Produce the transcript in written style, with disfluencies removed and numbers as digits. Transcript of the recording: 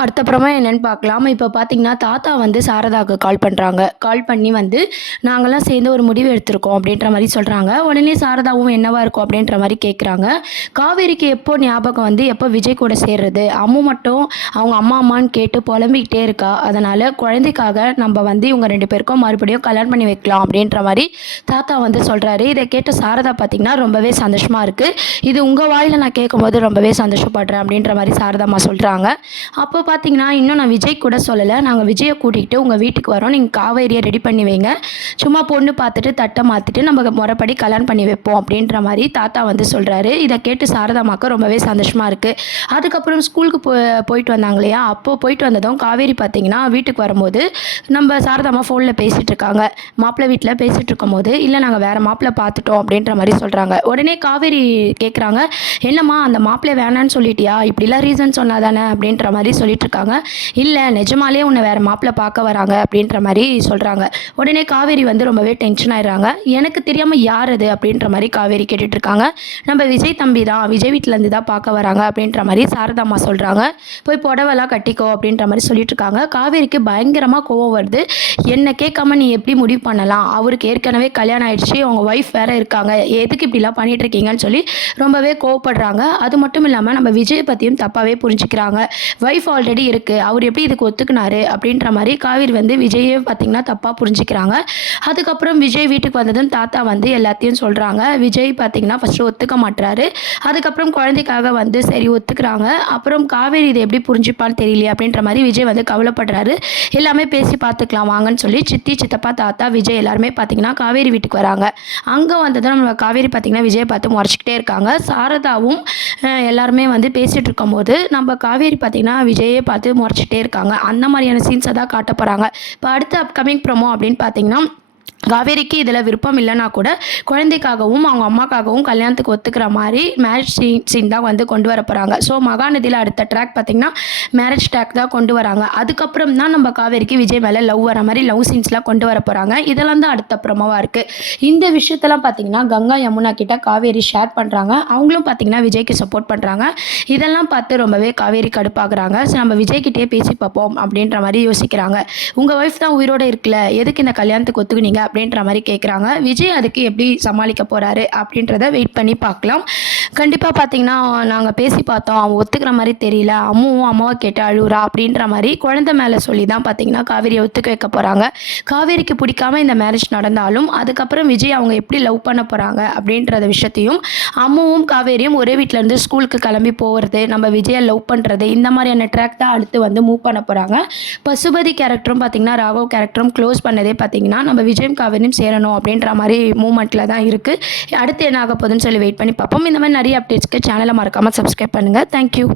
அடுத்தப்புறமா என்னன்னு பார்க்கலாம். இப்ப பார்த்தீங்கன்னா, தாத்தா வந்து சாரதாக்கு கால் பண்றாங்க. கால் பண்ணி வந்து, "நாங்கலாம் சேர்ந்து ஒரு முடிவு எடுத்திருக்கோம்." அப்படின்ற மாரி சொல்றாங்க. உடனே சாரதாவும் என்னவா இருக்கும் அப்படின்ற மாரி கேட்குறாங்க. காவேரிக்கு எப்போ ஞாபகம் வந்து, எப்போ விஜய் கூட சேர்றது? அம்மு மட்டும் அவங்க அம்மா அம்மான்னு கேட்டு புலம்பிக்கிட்டே இருக்கா. அதனால குழந்தைக்காக நம்ப வந்து இவங்க 2 பேருக்கும் மறுபடியும் கல்யாணம் பண்ணி வைக்கலாம் அப்படின்ற மாரி தாத்தா வந்து சொல்றாரு. இத கேட்ட சாரதா பார்த்தீங்கன்னா, ரொம்பவே சந்தோஷமா இருக்கு. "இது உங்க வாயில நான் கேட்கும்போது ரொம்பவே சந்தோஷப்படுறேன்." அப்படின்ற மாரி சாரதாம்மா சொல்றாங்க. அப்போ பார்த்தீங்கன்னா, இன்னும் நான் விஜய் கூட சொல்லல. நாங்க விஜய கூட்டிகிட்டு உங்க வீட்டுக்கு வரோம். நீங்க காவேரிய ரெடி பண்ணி வைங்க. சும்மா பொண்ணு பார்த்துட்டு, தட்ட மாத்திட்டு நம்ம முறைப்படி கல்யாணம் பண்ணி வைப்போம் அப்படின்ற மாரி தாத்தா வந்து சொல்றாரு. இத கேட்டு சாரதாம்மாக்கு ரொம்பவே சந்தோஷமா இருக்கு. அதுக்கப்புறம் ஸ்கூலுக்கு போயிட்டு வந்தாங்க இல்லையா? அப்போ போயிட்டு வந்ததும் காவேரி பார்த்தீங்கன்னா, வீட்டுக்கு வரும்போது நம்ம சாரதாம்மா ஃபோன்ல பேசிட்டு இருக்காங்க. மாப்பிள வீட்ல பேசிட்டு இருக்கும்போது, "இல்ல நாங்க வேற மாப்பிள பார்த்துட்டோம்." அப்படின்ற மாரி சொல்றாங்க. உடனே காவேரி கேட்குறாங்க, "என்னம்மா அந்த மாப்பிளைய வேணான்னு சொல்லிட்டியா? இப்படிலாம் ரீசன் சொன்னா தானே?" அப்படின்ற மாரி சொல்லிட்டு இருக்காங்க. "இல்ல நிஜமாலே உன்னை வேற மாப்பிள பார்க்க வராங்க." அப்படின்ற மாரி சொல்றாங்க. உடனே காவேரி வந்து ரொம்பவே டென்ஷன் ஆயிடுறாங்க. "எனக்கு தெரியாம யார் அது?" அப்படின்ற மாரி காவேரி கேட்டுட்டு இருக்காங்க. "நம்ம விஜய் தம்பி தான். விஜய் வீட்லேருந்து தான் பார்க்க வராங்க." அப்படின்ற மாரி சாரதாம்மா சொல்றாங்க. "போய் புடவைலாம் கட்டிக்கோ." அப்படின்ற மாரி சொல்லிட்டு இருக்காங்க. காவேரிக்கு பயங்கரமா கோவம் வருது. "என்ன கேட்காம நீ எப்படி முடிவு பண்ணலாம்? அவருக்கு ஏற்கனவே கல்யாணம் ஆயிடுச்சு. அவங்க ஒய்ஃப் வேற இருக்காங்க. எதுக்கு இப்படிலாம் பண்ணிட்டு இருக்கீங்கன்னு?" சொல்லி ரொம்பவே கோவப்படுறாங்க. அது மட்டும் இல்லாம நம்ம விஜய பத்தியும் தப்பாவே புரிஞ்சுக்கிறாங்க. ஒய்ஃப் ஆல்ரெடி இருக்கு. அவரு எப்படி இதுக்கு ஒத்துக்குனாரு? அப்படின்ற மாரி காவேரி வந்து விஜய்யே பார்த்தீங்கன்னா தப்பா புரிஞ்சுக்கிறாங்க. அதுக்கப்புறம் விஜய் வீட்டுக்கு வந்ததும் தாத்தா வந்து எல்லாத்தையும் சொல்றாங்க. விஜய் பார்த்தீங்கன்னா ஃபர்ஸ்ட்டு ஒத்துக்க மாட்றாரு. அதுக்கப்புறம் குழந்தைக்காக வந்து சரி ஒத்துக்கிறாங்க. அப்புறம் காவேரி இத எப்படி புரிஞ்சுப்பான்னு தெரியலையே அப்படின்ற மாரி விஜய் வந்து கவலைப்படுறாரு. எல்லாமே பேசி பார்த்துக்கலாம் வாங்கன்னு சொல்லி சித்தி, சித்தப்பா, தாத்தா, விஜய் எல்லாருமே பார்த்தீங்கன்னா காவேரி வீட்டுக்கு வராங்க. அங்க வந்ததும் நம்ம காவேரி பார்த்தீங்கன்னா விஜய பார்த்து முறைச்சுக்கிட்டே இருக்காங்க. சாரதாவும் எல்லாருமே வந்து பேசிட்டு இருக்கும்போது, நம்ம காவேரி பார்த்தீங்கன்னா விஜயே பார்த்து முறைச்சிட்டே இருக்காங்க. அந்த மாதிரியான சீன்ஸ தான் காட்டப் போறாங்க. இப்போ அடுத்த அப்கமிங் ப்ரோமோ அப்படின்னு பார்த்தீங்கன்னா, காவேரிக்கு இதில விருப்பம் இல்லன்னா கூட, குழந்தைக்காகவும், அவங்க அம்மாக்காகவும் கல்யாணத்துக்கு ஒத்துக்கிற மாரி மேரேஜ் சீன் தான் வந்து கொண்டு வர போறாங்க. ஸோ மகாநதியில அடுத்த ட்ராக் பார்த்தீங்கன்னா, மேரேஜ் ட்ராக் தான் கொண்டு வராங்க. அதுக்கப்புறம் தான் நம்ம காவேரிக்கு விஜய் மேல லவ் வர மாரி லவ் சீன்ஸ்லாம் கொண்டு வர போறாங்க. இதெல்லாம் தான் அடுத்த ப்ரோமோவா இருக்கு. இந்த விஷயத்தெல்லாம் பார்த்தீங்கன்னா, கங்கா, யமுனா கிட்ட காவேரி ஷேர் பண்றாங்க. அவங்களும் பார்த்தீங்கன்னா, விஜய்க்கு சப்போர்ட் பண்றாங்க. இதெல்லாம் பார்த்து ரொம்பவே காவேரி கடுப்பாகுறாங்க. ஸோ நம்ம விஜய் கிட்டயே பேசி பார்ப்போம் அப்படின்ற மாரி யோசிக்கிறாங்க. "உங்க ஒய்ஃப் தான் உயிரோட இருக்குல்ல, எதுக்கு இந்த கல்யாணத்துக்கு ஒத்துக்குனீங்க?" அப்படின்ற மாரி கேட்குறாங்க. விஜய் அதுக்கு எப்படி சமாளிக்க போறாரு அப்படின்றத வெயிட் பண்ணி பார்க்கலாம். கண்டிப்பா பார்த்தீங்கன்னா, "நாங்க பேசி பார்த்தோம். அவன் ஒத்துக்கிற மாரி தெரியல. அம்முவும் அம்மாவ கேட்டு அழுவுறா." அப்படின்ற மாரி குழந்தை மேல சொல்லி தான் பார்த்தீங்கன்னா, காவேரியை ஒத்துக்க வைக்க போறாங்க. காவேரிக்கு பிடிக்காம இந்த மேரேஜ் நடந்தாலும், அதுக்கப்புறம் விஜய் அவங்க எப்படி லவ் பண்ண போறாங்க அப்படின்றத விஷயத்தையும், அம்முவும் காவேரியும் ஒரே வீட்லேருந்து ஸ்கூலுக்கு கிளம்பி போறது, நம்ம விஜய லவ் பண்றது, இந்த மாதிரியான ட்ராக் தான் அடுத்து வந்து மூவ் பண்ண போறாங்க. பசுபதி கேரக்டரும் பார்த்தீங்கன்னா, ராகவ் கேரக்டரும் க்ளோஸ் பண்ணதே பார்த்தீங்கன்னா, நம்ம விஜயும் காவேரியும் சேரணும் அப்படின்ற மாரி மூவ்மெண்ட்ல தான் இருக்கு. அடுத்து என்ன ஆக போகுதுன்னு சொல்லி வெயிட் பண்ணி பார்ப்போம். இந்த மாரி நிறைய அப்டேட்ஸ்க்கு சேனலை மறக்காம சப்ஸ்கிரைப் பண்ணுங்க. Thank you.